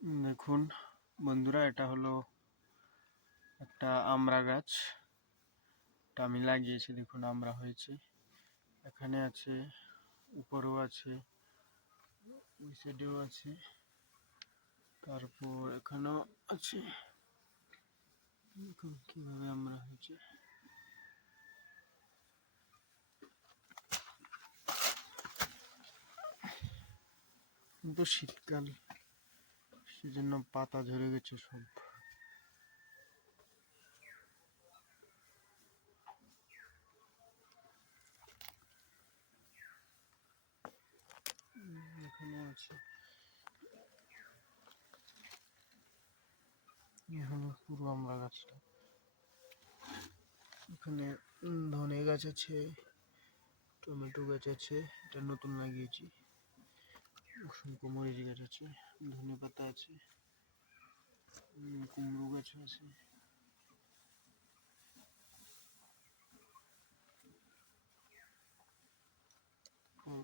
দেখুন বন্ধুরা, এটা হলো একটা আমড়া গাছ। এটা আমি লাগিয়েছি। দেখুন আমড়া হয়েছে, এখানে আছে, উপরেও আছে, ওই সাইডেও আছে, তারপর এখানেও আছে। দেখুন কিভাবে আমড়া হয়েছে। কিন্তু শীতকাল, সেজন্য পাতা ঝরে গেছে সব। এখানে আছে, এ হলো পুরো আমড়া গাছটা। এখানে ধনে গাছ আছে, টমেটো গাছ আছে, এটা নতুন লাগিয়েছি। অসংখ্য মরিচ গাছ আছে, ধনে পাতা আছে, কুমড়ো গাছ আছে।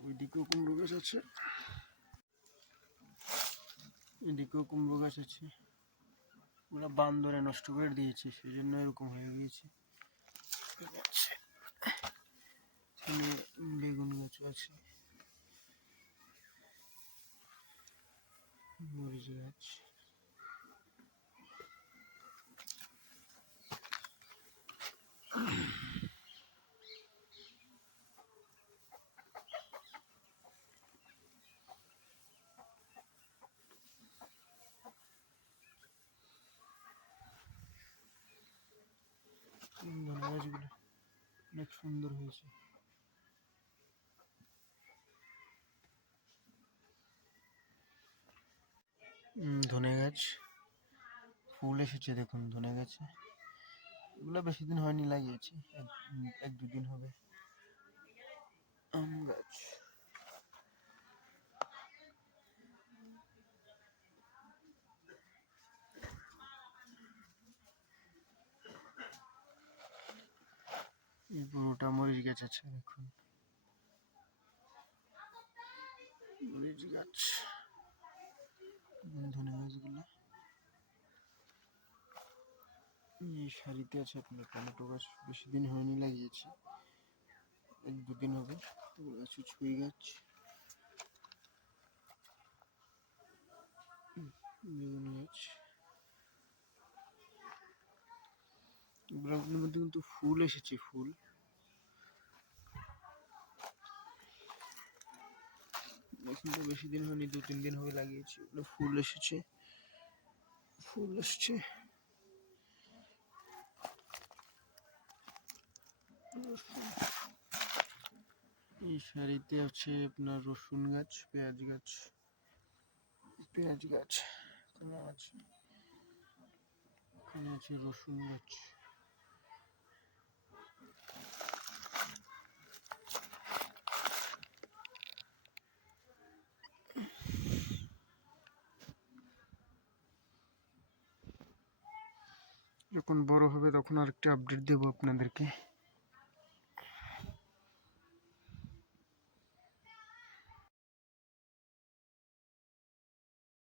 ওইদিকেও কুমড়ো গাছ আছে, এদিকেও কুমড়ো গাছ আছে। ওগুলো বান্দরে নষ্ট করে দিয়েছে, সেই জন্য এরকম হয়ে গিয়েছে। বেগুন গাছ আছে, মরিচ গাছ। ধনে গাছগুলো অনেক সুন্দর হয়েছে। ধনে গাছ ফুল এসেছে, দেখুন ধনে গাছে। এগুলো বেশি দিন হয়নি, লাগিয়েছি, এক দুদিন হবে। আম গাছ, এই পুরোটা মরিচ গাছ আছে। দেখুন মরিচ গাছ, ধনে গাছগুলো। এই সারিতে আছে আপনার টমেটো গাছ, বেশি দিন হয়নি, লাগিয়েছি, এক দুদিন হবে। তারপর আছে ছুঁই গাছ, বেগুন গাছ। এগুলোর মধ্যে কিন্তু ফুল এসেছে, ফুল। এখন তো বেশি দিন হয়নি, 2-3 দিন হবে লাগিয়েছি। ওগুলো ফুল এসেছে, ফুল এসছে। এই সারিতে আছে আপনার রসুন গাছ, পেঁয়াজ গাছ, পেঁয়াজ গাছ এখানে আছে। এখানে আছে রসুন গাছ। যখন বড় হবে তখন আরেকটা আপডেট দেবো আপনাদেরকে।